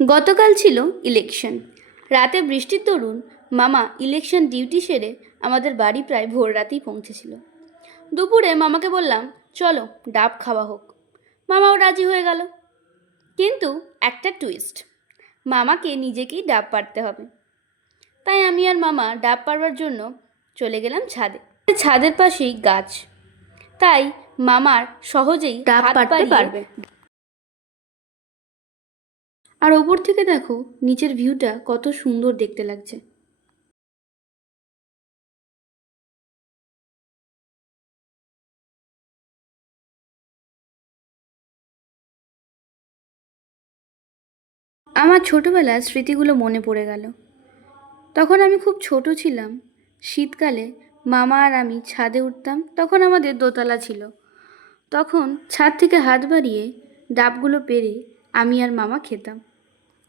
গতকাল ছিল ইলেকশন। রাতে বৃষ্টির দরুন মামা ইলেকশন ডিউটি সেরে আমাদের বাড়ি প্রায় ভোর রাতেই পৌঁছেছিল। দুপুরে মামাকে বললাম, চলো ডাব খাওয়া হোক। মামাও রাজি হয়ে গেল, কিন্তু একটা টুইস্ট, মামাকে নিজেকেই ডাব পাড়তে হবে। তাই আমি আর মামা ডাব পাড়বার জন্য চলে গেলাম ছাদে। ছাদের পাশেই গাছ, তাই মামার সহজেই ডাব পাড়তে পারবে। আর ওপর থেকে দেখো নিচের ভিউটা কত সুন্দর দেখতে লাগছে। আমার ছোটবেলার স্মৃতিগুলো মনে পড়ে গেল। তখন আমি খুব ছোট ছিলাম। শীতকালে মামা আর আমি ছাদে উঠতাম, তখন আমাদের দোতলা ছিল। তখন ছাদ থেকে হাত বাড়িয়ে ডাবগুলো পেড়ে আমি আর মামা খেতাম,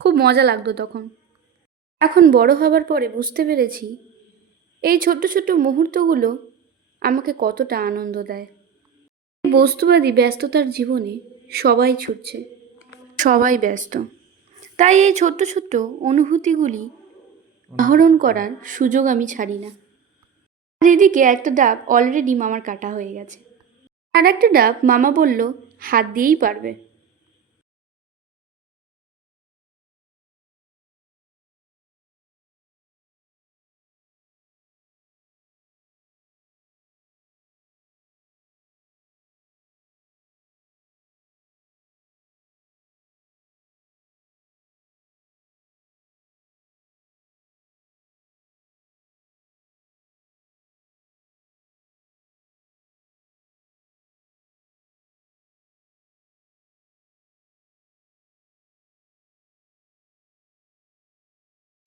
খুব মজা লাগতো তখন। এখন বড় হবার পরে বুঝতে পেরেছি এই ছোট্ট ছোট্ট মুহূর্তগুলো আমাকে কতটা আনন্দ দেয়। বস্তুবাদী ব্যস্ততার জীবনে সবাই ছুটছে, সবাই ব্যস্ত, তাই এই ছোট্ট ছোট্ট অনুভূতিগুলি আহরণ করার সুযোগ আমি ছাড়ি না। আর এদিকে একটা ডাব অলরেডি মামার কাটা হয়ে গেছে, আর একটা ডাব মামা বলল হাত দিয়েই পারবে।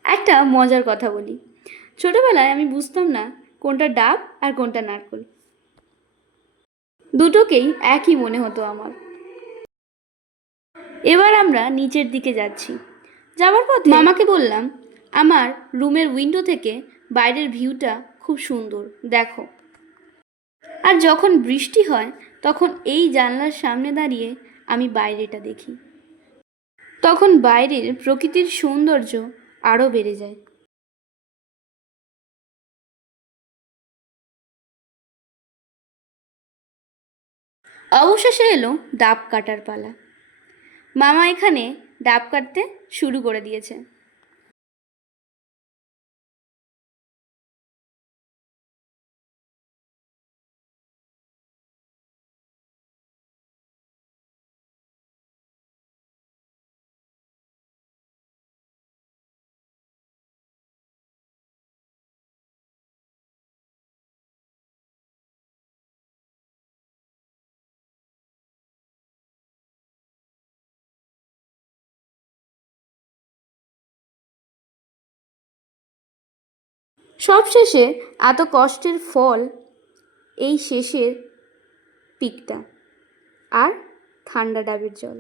একটা মজার কথা বলি, ছোটবেলায় আমি বুঝতাম না কোনটা ডাব আর কোনটা নারকোল, দুটোকেই একই মনে হতো আমার। এবার আমরা নিচের দিকে যাচ্ছি। যাওয়ার পথে মামাকে বললাম, আমার রুমের উইন্ডো থেকে বাইরের ভিউটা খুব সুন্দর, দেখো। আর যখন বৃষ্টি হয় তখন এই জানলার সামনে দাঁড়িয়ে আমি বাইরেটা দেখি, তখন বাইরের প্রকৃতির সৌন্দর্য আরও বেড়ে যায়। অবশেষে এলো ডাব কাটার পালা। মামা এখানে ডাব কাটতে শুরু করে দিয়েছে। সবশেষে এত কষ্টের ফল, এই শেষের পিকটা আর ঠান্ডা ডাবের জল।